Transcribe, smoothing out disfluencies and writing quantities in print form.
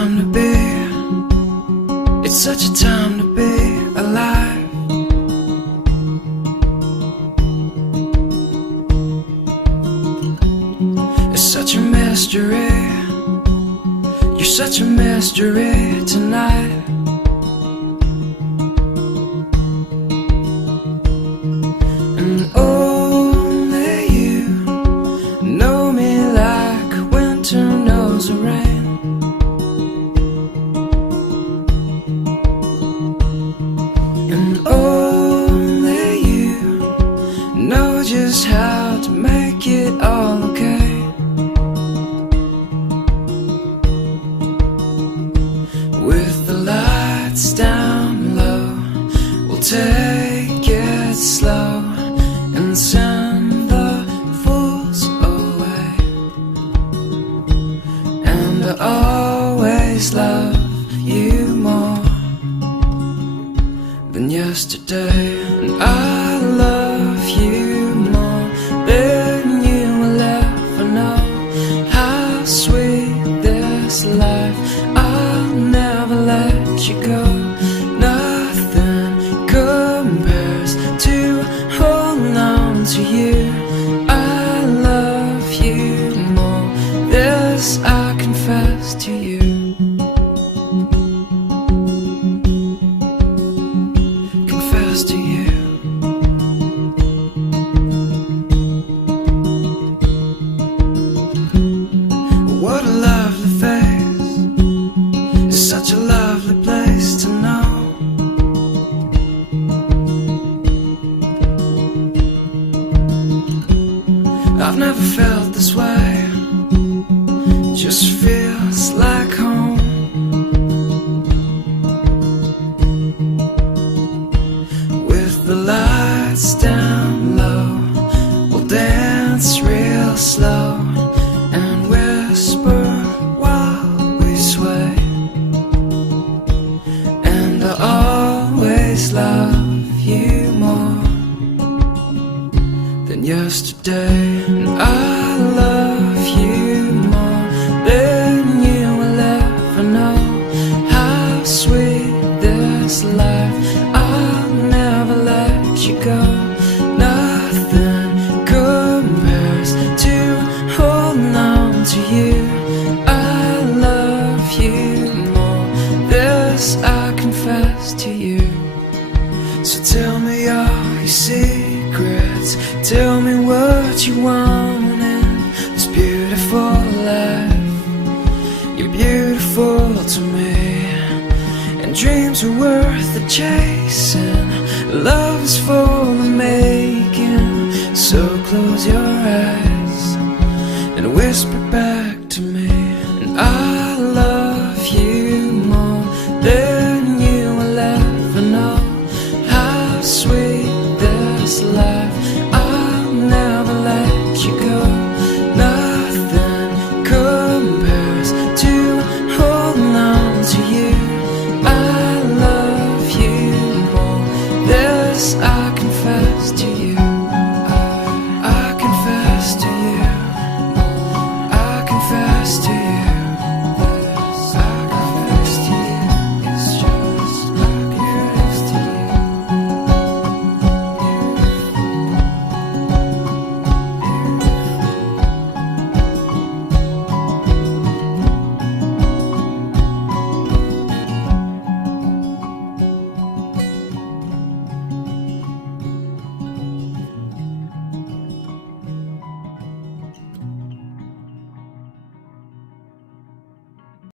time to be, it's such a time to be alive. It's such a mystery, you're such a mystery tonight. And only you know me like winter knows the rain. And only you know just how to make it all okay. With the lights down low, we'll take it slow and send the fools away. And I always love you more than yesterday. And I love you more than you will ever know. How sweet this life, I'll never let you go. Nothing compares to holding on to you. I love you more, this I confess to you. Confess to you. What a lovely face, it's such a lovely place to know. I've never felt this way, just feels like home. With the lights down low, we'll dance real slow and whisper while we sway. And I always love you more than yesterday. And I love you more than you will ever know. How sweet this life, I'll never let you go. Nothing compares to holding on to you. I love you more, this I confess to you. So tell me all your secrets, tell me what you want in this beautiful life. You're beautiful to me, and dreams are worth the chasing. Love is for the making. So close your eyes and whisper back